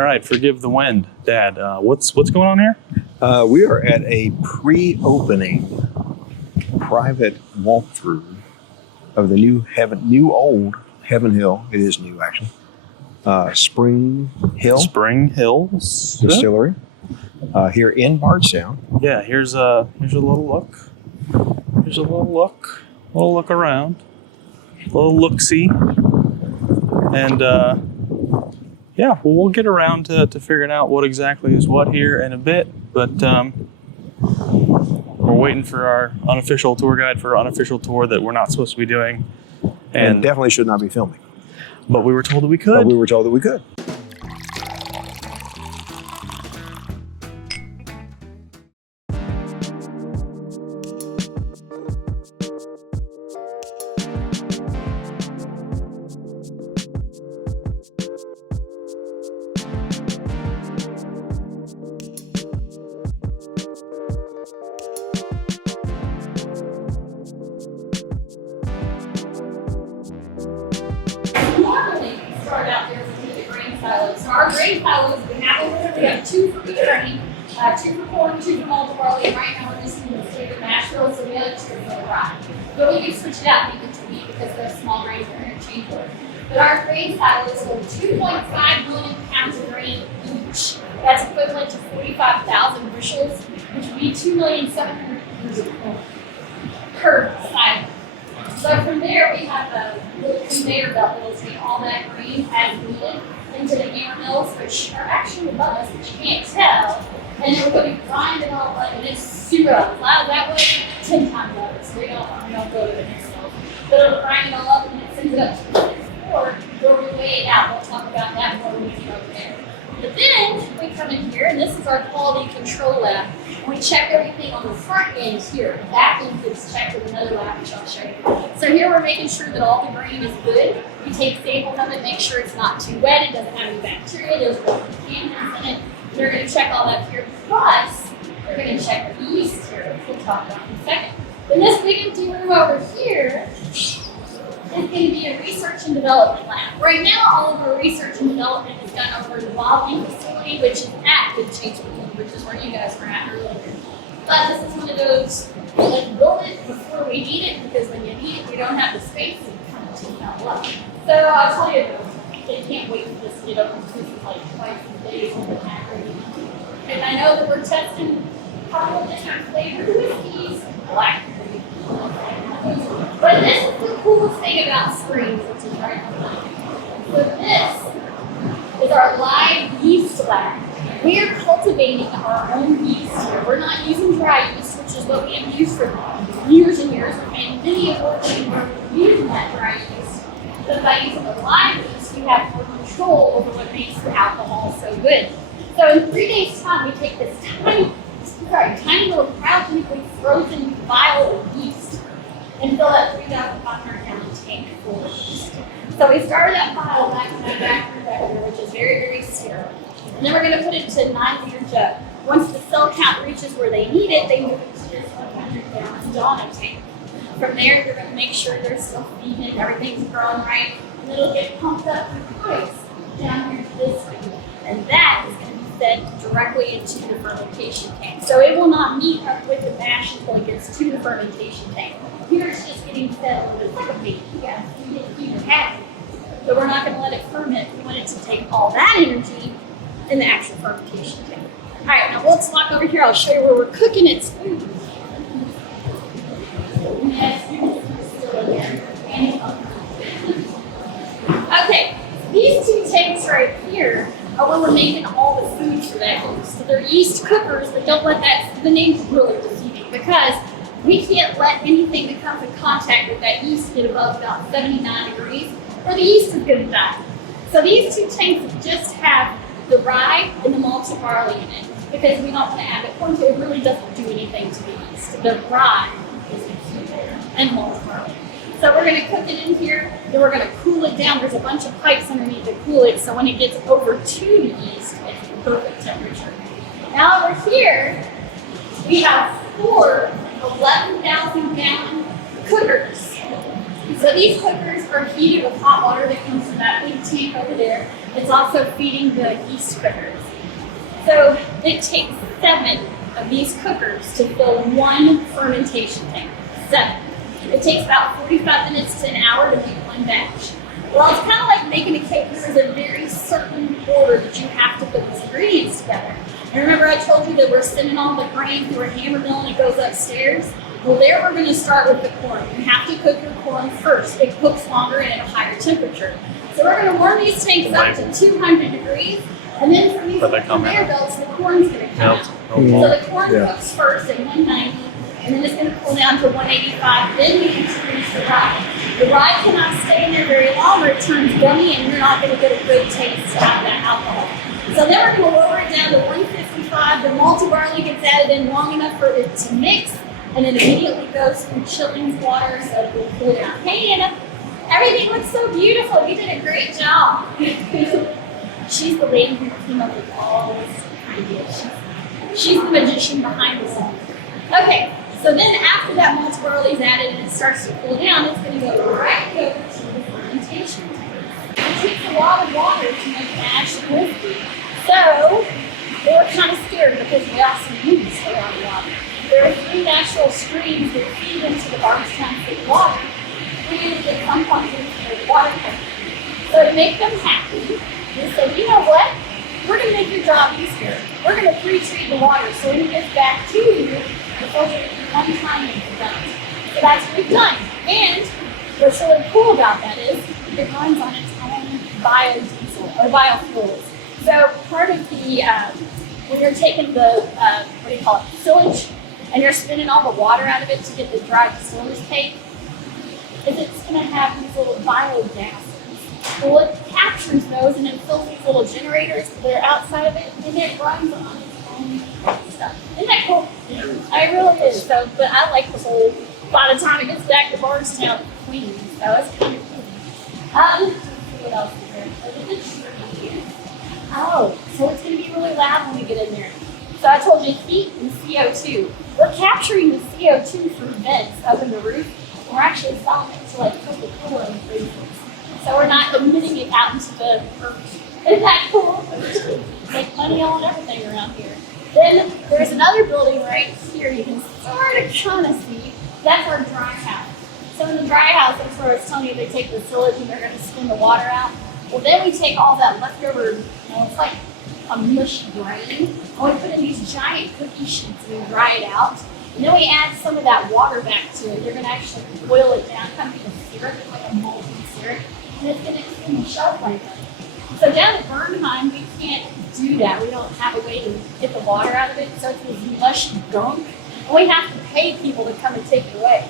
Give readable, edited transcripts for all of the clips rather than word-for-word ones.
All right, forgive the wind, Dad. What's going on here? We are at a pre-opening private walkthrough of the new old Heaven Hill. It is new, actually. Spring Hills Distillery here in Bardstown. Yeah, here's a little look. Here's a little look around, a little look-see, and yeah, well, we'll get around to figuring out what exactly is what here in a bit, but we're waiting for our unofficial tour guide for our unofficial tour that we're not supposed to be doing, And definitely should not be filming. But we were told that we could. But we were told that we could. So our grain silos, we have two for each grain, two for corn, two for malt barley, and right now we're just using the standard mash bill, so the other two are for the rye. But we can switch it out week to week because those small grains are interchangeable. But our grain silos hold 2.5 million pounds of grain each. That's equivalent to 45,000 bushels, which would be 2,700,000 pounds of corn per silo. So from there, we have a little conveyor belt that will take all that grain as needed into the hammer mills, which are actually above us, but you can't tell. And then we're going to grind it all up, and it's super loud that way, 10 times louder. So we don't go to the hammer mills. But it'll grind it all up, and it sends it up to the floor, where we weigh it out. We'll talk about that more when we get over there. But then we come in here, and this is our quality control lab. We check everything on the front end here. The back end gets checked with another lab, which I'll show you. So here we're making sure that all the grain is good. We take samples of it, make sure it's not too wet, it doesn't have any bacteria, there's no contaminants in it. They're going to check all that here. Plus, they're going to check the yeast here, which we'll talk about in a second. Then this big empty room over here is going to be a research and development lab. Right now, all of our research and development is done over the bottling facility, which is at the Chasewood, which is where you guys were at earlier. But this is one of those, let's build it before we need it, because when you need it, you don't have the space to kind of take that luck. So I'll tell you, they can't wait for this to get over. This is like twice a day over the And I know that we're testing a couple of different flavored whiskeys, blackberry. But this is the coolest thing about Springs, which is right now. So this is our live yeast lab. We are cultivating our own yeast here. We're not using dry yeast, which is what we have used for years and years. We've made many awards where we're using that dry yeast. But by using the live yeast, we have more control over what makes the alcohol so good. So in 3 days' time, we take this tiny little cryogenically frozen vial of yeast and fill that 3,500 gallon tank full of yeast. So we started that vial back in my factory back here, which is very, very sterile. And then we're going to put it into a 9-liter jug. Once the cell count reaches where they need it, they move it to this 100 gallon Donna tank. From there, they're going to make sure they're still feeding, everything's growing right, and it'll get pumped up through pipes down here to this thing. And that is going to be fed directly into the fermentation tank. So it will not meet up with the mash until it gets to the fermentation tank. Here it's just getting fed a little bit like a baby. Yeah, you get to keep it happy. But we're not going to let it ferment. We want it to take all that energy in the actual fermentation tank. All right, now let's walk over here. I'll show you where we're cooking its food. Okay, these two tanks right here are where we're making all the food for that yeast. So they're yeast cookers, but don't let that, the name's really deceiving because we can't let anything that comes in contact with that yeast get above about 79 degrees or the yeast is going to die. So these two tanks just have the rye and the malted barley in it because we don't want to add it corn to it. It really doesn't do anything to the yeast. The rye is the key there and malted barley. So we're going to cook it in here, then we're going to cool it down. There's a bunch of pipes underneath to cool it, so when it gets over to the yeast, it's the perfect temperature. Now over here, we have 4 11,000 gallon cookers. So these cookers are heated with hot water that comes from that big tank over there. It's also feeding the yeast cookers. So it takes 7 of these cookers to fill 1 fermentation tank. 7. It takes about 45 minutes to an hour to make 1 batch. Well, it's kind of like making a cake. There's a very certain order that you have to put these ingredients together. And remember I told you that we're sending all the grain through a hammer mill and it goes upstairs? Well, there we're going to start with the corn. You have to cook your corn first. It cooks longer and at a higher temperature. So we're going to warm these tanks up to 200 degrees. And then from these conveyor belts, the corn's going to come out. So the corn cooks first at 190, and then it's going to cool down to 185. Then we introduce the rye. The rye cannot stay in there very long or it turns gummy and you're not going to get a good taste out of that alcohol. So then we're going to lower it down to 155. The malted barley gets added in long enough for it to mix, and then immediately goes through chilling water so it will cool down. Hey, Anna, everything looks so beautiful. You did a great job. She's the lady who came up with all this ideas. She's the magician behind the scenes. Okay, so then after that malted barley is added and it starts to cool down, it's going to go right over to the fermentation tank. It takes a lot of water to make ash and whiskey. So they were kind of scared because we also use a lot of water. There are 3 natural streams that feed into the Bardstown City water. We use at some point into the water company. So to make them happy, they said, you know what? We're going to make your job easier. We're going to pre-treat the water so when it gets back to you, the filter it 1 time and it's done. So that's what we've done. And what's really cool about that is it runs on its own biodiesel or biofuels. So part of the, when you're taking the, silage, and you're spinning all the water out of it to get the dry distiller's cake, is it's going to have these little biogases. Well, it captures those and then fills these little generators that are outside of it, and it runs on its own stuff. Isn't that cool? It really is. So, but I like the whole, by the time it gets back to Bardstown, it's clean. So it's kind of cool. What else is there? Oh, so it's going to be really loud when we get in there. So I told you heat and CO2. We're capturing the CO2 through vents up in the roof. We're actually selling it to like Coca-Cola and freezers. So we're not emitting it out into the earth. Isn't that cool? Make money on everything around here. Then there's another building right here you can sort of kind of see. That's our dry house. So in the dry house, that's where I was telling you they take the silage and they're going to spin the water out. Well, then we take all that leftover, it's like a mushy grain, and we put in these giant cookie sheets and we dry it out. And then we add some of that water back to it. You're going to actually boil it down, kind of make a syrup, like a molten syrup, and it's going to extend the shelf life of it. So down at Bernheim, we can't do that. We don't have a way to get the water out of it, so it's this mushy gunk, and we have to pay people to come and take it away.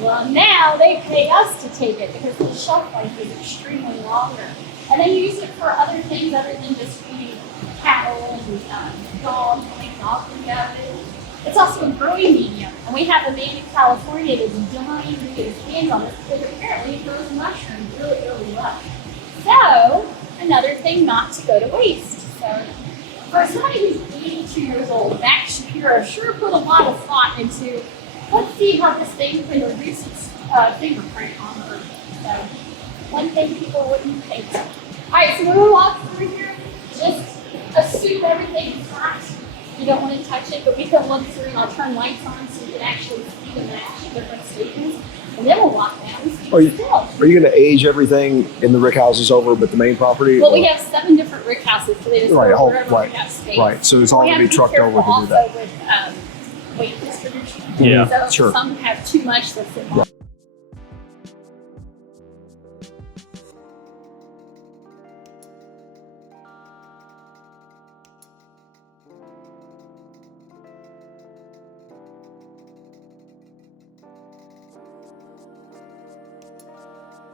Well, now they pay us to take it because the shelf life is extremely longer. And they use it for other things other than just feeding cattle and dogs and make dog food out of it. It's also a growing medium. And we have a man in California that's dying to get his hands on this because apparently it grows mushrooms really, really well. So, another thing not to go to waste. So, for somebody who's 82 years old, Max Shapiro sure put a lot of thought into, let's see how this thing can reduce its fingerprint on the earth. So, one thing people wouldn't think. Alright, so when we walk through here, just assume everything is hot. You don't want to touch it, but we can look through and I'll turn lights on so you can actually see the match different stations. And then we'll walk down and see the still. Are you going to age everything in the rick houses over but the main property? Well, we have 7 different rick houses, so they just go wherever we have space. Right, so it's all going to be trucked over to do that. With weight distribution. Yeah, so sure. Some have too much that's in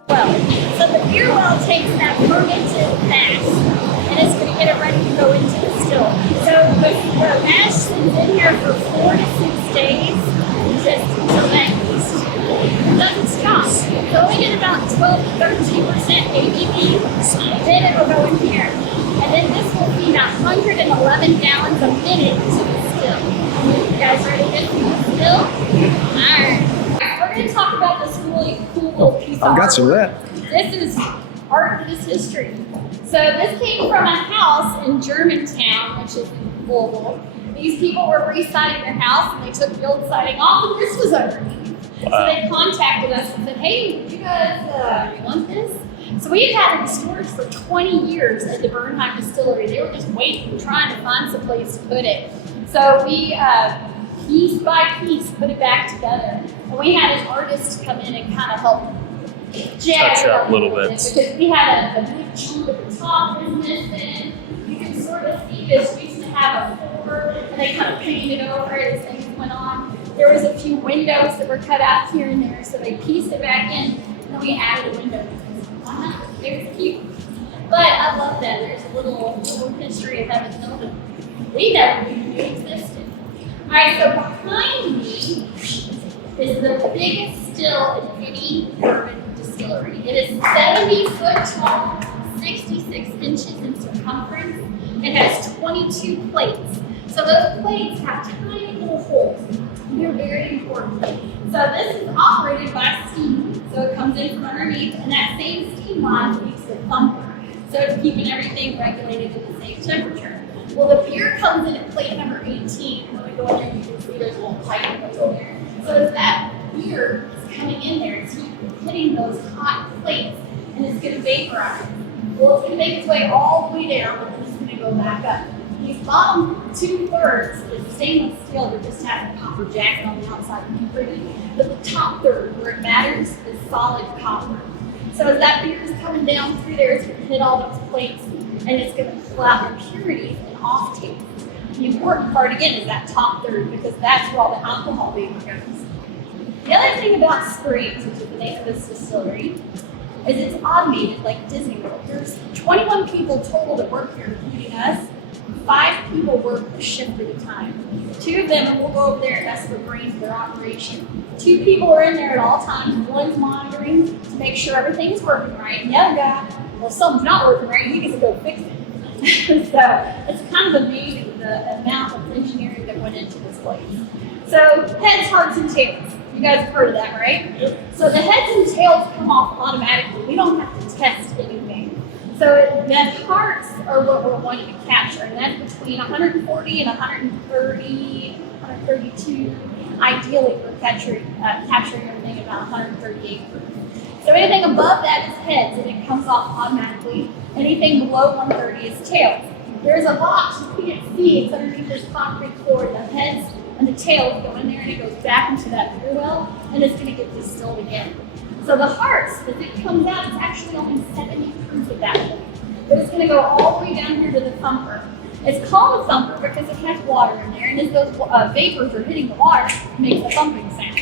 Yeah. So the beer well takes that fermented mash and it's going to get it ready to go into the still. So the mash sits in here for 4 to 6 days just until that yeast doesn't stop. So we get about 12 to 13% ABV, then it will go in here. And then this will feed 111 gallons a minute to the still. You guys ready to get to the still? Alright. We're going to talk about this really cool little piece of I've got some of that. This is art, this is history. So this came from a house in Germantown, which is in Louisville. These people were re-siding their house and they took the old siding off and this was underneath. Wow. So they contacted us and said, hey, you guys, you want this? So we've had it in storage for 20 years at the Bernheim Distillery. They were just waiting, trying to find some place to put it. So we, piece by piece, put it back together. And we had an artist come in and kind of help jazz Touch it up up a little bit. Because we had a big chunk at the top was missing. You can sort of see this. We used to have a floor, and they kind of painted over it as things went on. There was a few windows that were cut out here and there, so they pieced it back in, and then we added a window. It was cute. But I love that. There's a little history of Heaven Hill. We never knew it existed. All right, so behind me is the biggest still in any bourbon distillery. It is 70 foot tall, 66 inches in circumference. It has 22 plates. So those plates have tiny little holes. They're very important. So this is operated by steam. So it comes in from underneath, and that same steam line makes the thumper. So it's keeping everything regulated at the same temperature. Well, the beer comes in at plate number 18. When we go in there, you can see there's a little pipe that's over there. So as that beer is coming in there, it's hitting those hot plates, and it's going to vaporize. Well, it's going to make its way all the way down, and it's going to go back up. These bottom 2/3 is stainless steel that just has a copper jacket on the outside to be pretty. But the top third, where it matters, is solid copper. So as that beer is coming down through there, it's going to hit all those plates, and it's going to pull out impurities and off taste. The important part, again, is that top third, because that's where all the alcohol vapor goes. The other thing about Springs, which is the name of this distillery, is it's automated like Disney World. There's 21 people total that work here, including us. 5 people work a shift at a time. 2 of them, and we'll go over there, that's the brains of their operation. 2 people are in there at all times. One's monitoring to make sure everything's working right. And the other guy, well, if something's not working right, he gets to go fix it. So it's kind of amazing the amount of engineering that went into this place. So heads, hearts, and tails. You guys have heard of that, right? Yep. So the heads and tails come off automatically. We don't have to test anything. So the hearts are what we're wanting to capture, and that's between 140 and 130, 132. Ideally, we're capturing everything about 138 proof. So anything above that is heads, and it comes off automatically. Anything below 130 is tails. There's a box you can't see. It's underneath this concrete floor. The heads and the tails go in there, and it goes back into that beer well, and it's going to get distilled again. So the hearts, as it comes out, it's actually only 70 proof at that point. But it's going to go all the way down here to the thumper. It's called a thumper because it has water in there, and as those vapors are hitting the water, it makes a thumping sound.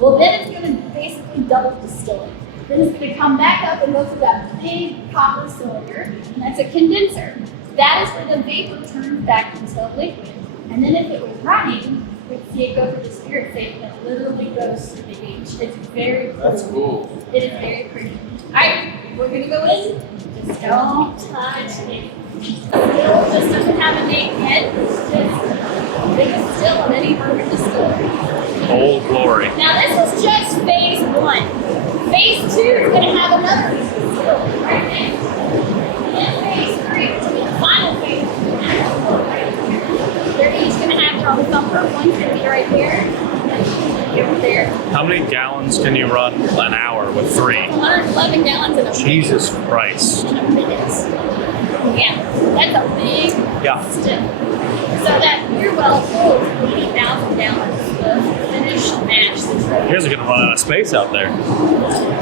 Well, then it's going to basically double distill it. Then it's going to come back up and go through that big copper cylinder, and that's a condenser. That is where the vapor turns back into liquid. And then if it was running, we'd see it go through the spirit safe, and it literally goes through the H. It's very cool. That's cool. It is very pretty. All right, we're going to go in. Just don't touch it. Still just doesn't have a name yet. It's just the biggest still of any bourbon distillery. Old Glory. Now this is just phase 1. Phase 2 is going to have another distillery right there. And then phase 3, which will be the final phase, they're each going to have their own thumper. One's going to be right there. Over there. How many gallons can you run an hour with 3? 111 gallons in a minute. Jesus Christ. In a minute. Yeah, that's a big still. So that beer well holds 80,000 gallons of finished mash that's ready. You guys are going to run out of space out there.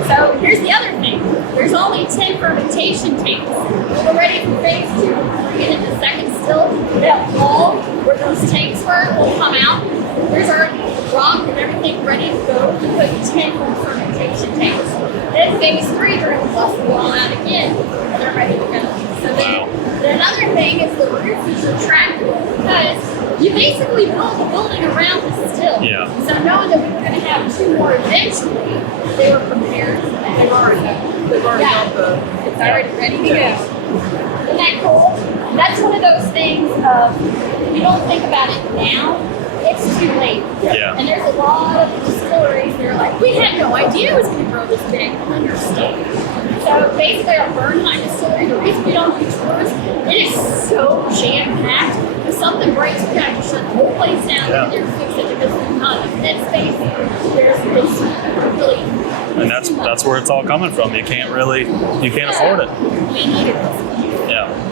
So here's the other thing. There's only 10 fermentation tanks. When we're ready for phase 2, we're getting the second still. That wall where those tanks were will come out. There's already rock and everything ready to go to put 10 more fermentation tanks. Then phase 3, they're going to bust the wall out again, and they're ready to go. So then another thing is the roof is retractable because you basically build the building around the still. Yeah. So knowing that we were going to have 2 more eventually, they were prepared. They've already got the. It's already ready to go. Isn't that cool? That's one of those things of you don't think about it now. It's too late. Yeah. And there's a lot of distilleries that are like, we had no idea it was going to grow this big. And you're still So basically, our Bernheim Distillery, the reason we don't do tours, it is so jam-packed. If something breaks, we have to shut the whole place down and then fix it because there's not enough dead space. It's really. And that's where it's all coming from. You can't afford it. We needed this. Yeah.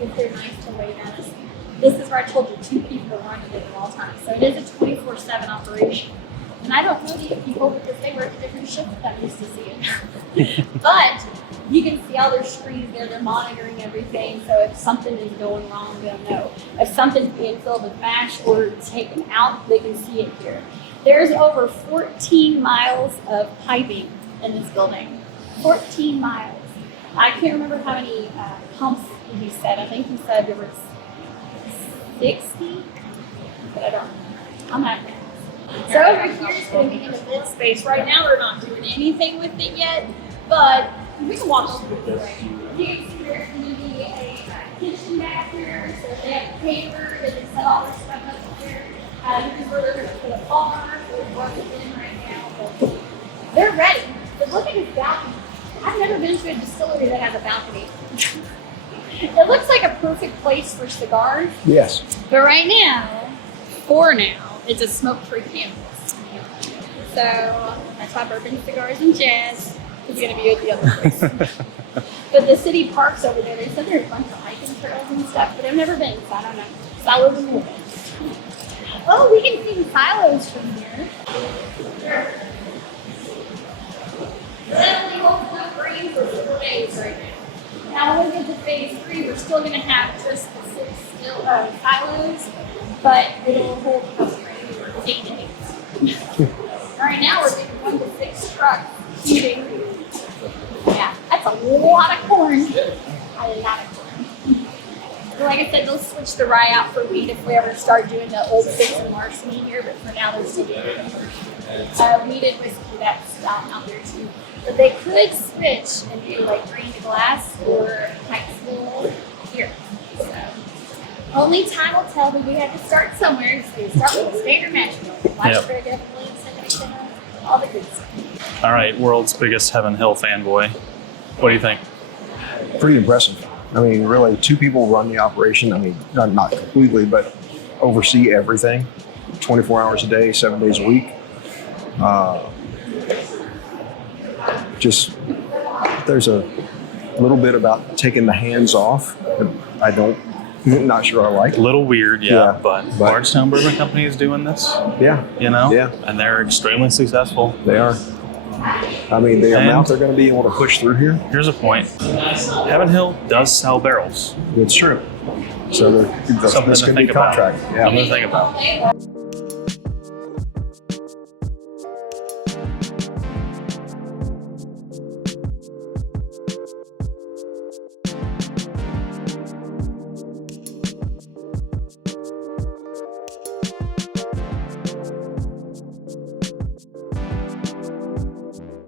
If they're nice to wait at us. This is where I told you 2 people are running it at all times. So it is a 24/7 operation. And I don't know these people because they work a different shift that I'm used to seeing. But you can see all their screens there. They're monitoring everything. So if something is going wrong, they'll know. If something's being filled with mash or taken out, they can see it here. There's over 14 miles of piping in this building. 14 miles. I can't remember how many pumps he said. I think he said there was 60, but I don't remember. I'm not there. So over here is going to be in the mid space. Right now we're not doing anything with it yet, but we can walk over here. You can see there's going to be a kitchen back here, so if they have paper, they can set all their stuff up here. This is where they're going to put a bar, so we're working in right now. But they're ready. But look at this balcony. I've never been to a distillery that has a balcony. It looks like a perfect place for cigars. Yes. But right now, it's a smoke-free campus. So that's why Bourbon Cigars and Jazz is going to be at the other place. But the city parks over there, they said there's a bunch of hiking trails and stuff, but I've never been, so I don't know. Silos and limits. Oh, we can see the silos from here. That only holds enough grain for 4 days right now. Now, when we get to phase 3, we're still going to have just the 6 silos, but it'll hold enough grain for 8 days. Right now, we're doing 1 to 6 trucks feeding. Yeah, that's a lot of corn. A lot of corn. Like I said, they'll switch the rye out for wheat if we ever start doing the old fix and larceny here, but for now, they're still doing wheated whiskey, that's out there too. But they could switch and do like grain to glass or Pikesville here. So only time will tell, but we had to start somewhere. So we start with a standard mash bill. Watch for definitely all the good stuff. All right, world's biggest Heaven Hill fanboy. What do you think? Pretty impressive. I mean, really, 2 people run the operation. I mean, not completely, but oversee everything. 24 hours a day, 7 days a week. Just there's a little bit about taking the hands off that I'm not sure I like. A little weird, yeah. But Bardstown Bourbon Company is doing this. Yeah. You know? Yeah. And they're extremely successful. They are. I mean, the amount they're going to be able to push through here. Here's a point. Heaven Hill does sell barrels. It's true. So Something this to can be think about. contract. Yeah. Something to think about.